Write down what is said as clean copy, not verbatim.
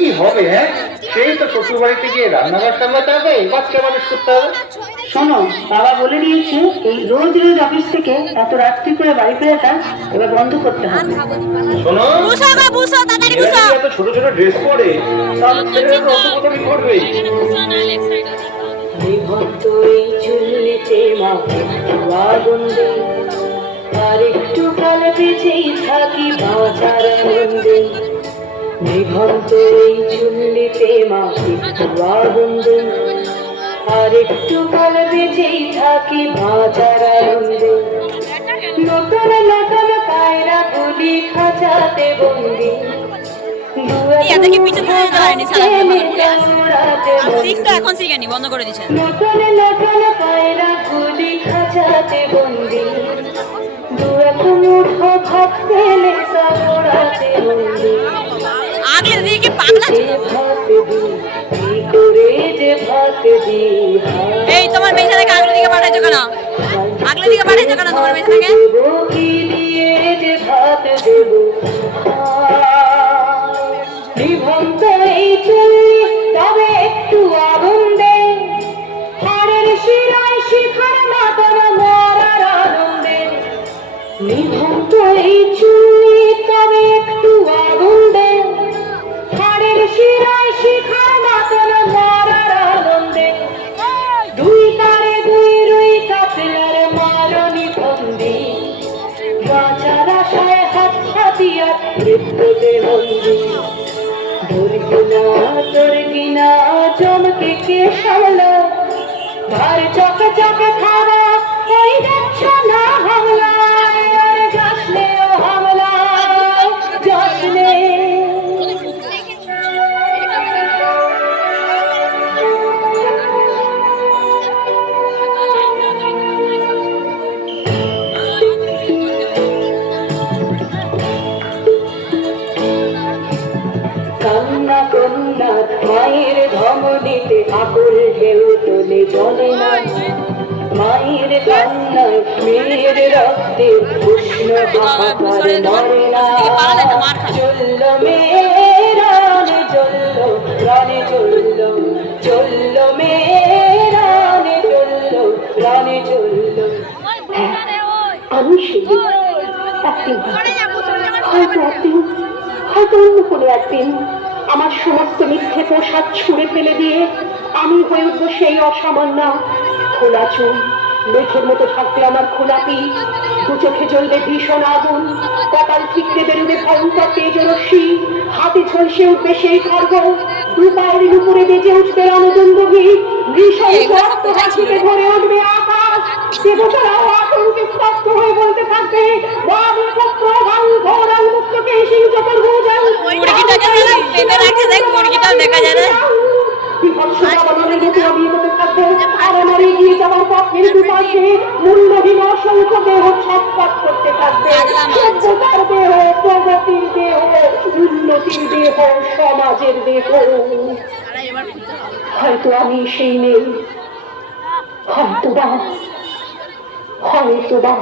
কি হবে? হ্যাঁ, সেই তো শ্বশুর বাড়িতে গিয়ে রান্নাঘর সামলাতে হবে, বাচ্চা মানুষ করতে হবে। শোনো, বাবা বলে দিয়েছে এই রোজ রোজ অফিস থেকে এত রাত্রি করে বাড়ি ফেরাটা এবার বন্ধ করতে হবে। শোনো, এত ছোট ছোট ড্রেস পরে তাহলে ছেলেরা তো অসুবিধা করবেই। বিভক্ত এই চুল্লিতে মাকে আগুন দেই, আর একটু কাল বেঁচেই থাকি বাঁচার আনন্দে। বিভক্ত এই চুল্লিতে মাকে আগুন দেই, আর একটু কাল বেঁচেই থাকি বাঁচার আনন্দে। নতুন নতুন পায়রা গুলি খাঁচাতে বন্দি, এখন শিখেনি, বন্ধ করে দিচ্ছে। নতুন নতুন পায়রা গুলি খাঁচাতে বন্দি, দু এক মুঠো ভাত পেলে তা পোড়াতে বন্দি। আগে দিকে পাগলা ছিল। কি করে যে ভাত দি, এই তোমার মেয়ে থেকে আগলে দিকে পাঠাইছো কেন? আগলে দিকে পাঠাইছো কেন তোমার মেয়ে থেকে? কি দিয়ে যে ভাত দেব, নিভন্ত এই চুল্লি তবে একটু আগুন দে, হাড়ের শিরায় শিখার মতন মরার আনন্দে। নিভন্ত এই চুল্লি তবে একটু আগুন দে, হাড়ের শিরায় শিখার মতন মরার আনন্দে। দুই তারে দুই রুই কাপলার মারণি বন্দি, বাঁচার আশায় হাত হাতিয়ার মৃত্যুতে বন্দি। তোর কিনা চমকে কে সামলা, ধার চকে চকে খাওয়া ওই যাচ্ছ না হামলায়, আর যাসনে ও হামলায় যাসনে। কান্না কন্যা মায়ের ধমনীতে আকুল ঢেউ তোলে জলে না, মায়ের কান্নায় মেয়ের রক্তে উষ্ণ হাহাকার মরে না। চলল মেয়েরানে চলল, প্রাণে চলল, চলল মেয়েরানে চলল, প্রাণে চলল। আমি সেই একদিন, হয়তো অন্য কোনো একদিন আমার সমস্ত মিথ্যে পোশাক ছুঁড়ে ফেলে দিয়ে আমি হয়ে উঠবো সেই অসামান্য। খোলা চুল, মেঘের মতো থাকবে আমার খোলা পিঠ, দু চোখে জ্বলবে ভীষণ আগুন, কপাল ঠিকতে বেরোবে ভয়ঙ্কর তেজরশ্মি, হাতে ঝলসে উঠবে সেই খর্গ, দু পায়ের উপরে বেজে উঠবে রণদুন্দুভি, ভীষণ রক্ত হাসিতে ভরে উঠবে আকাশ। দেবতারাও আতঙ্কে স্তব্ধ হয়ে বলতে থাকবে, বাবু পুত্র বাবু ঘোরাল মুক্তকে সিংহ করবো যাও। মুরগিটাকে বেঁধে রাখছে, দেখ মুরগিটাও দেখা যায় না। মূল্যহীন অসংখ্য দেহ ছটফট করতে থাকবে, সভ্যতার দেহ, প্রগতির দেহ, উন্নতির দেহ, সমাজের দেহ। হয়তো আমি সেই নেই, হয়তোবা, হয়তোবা।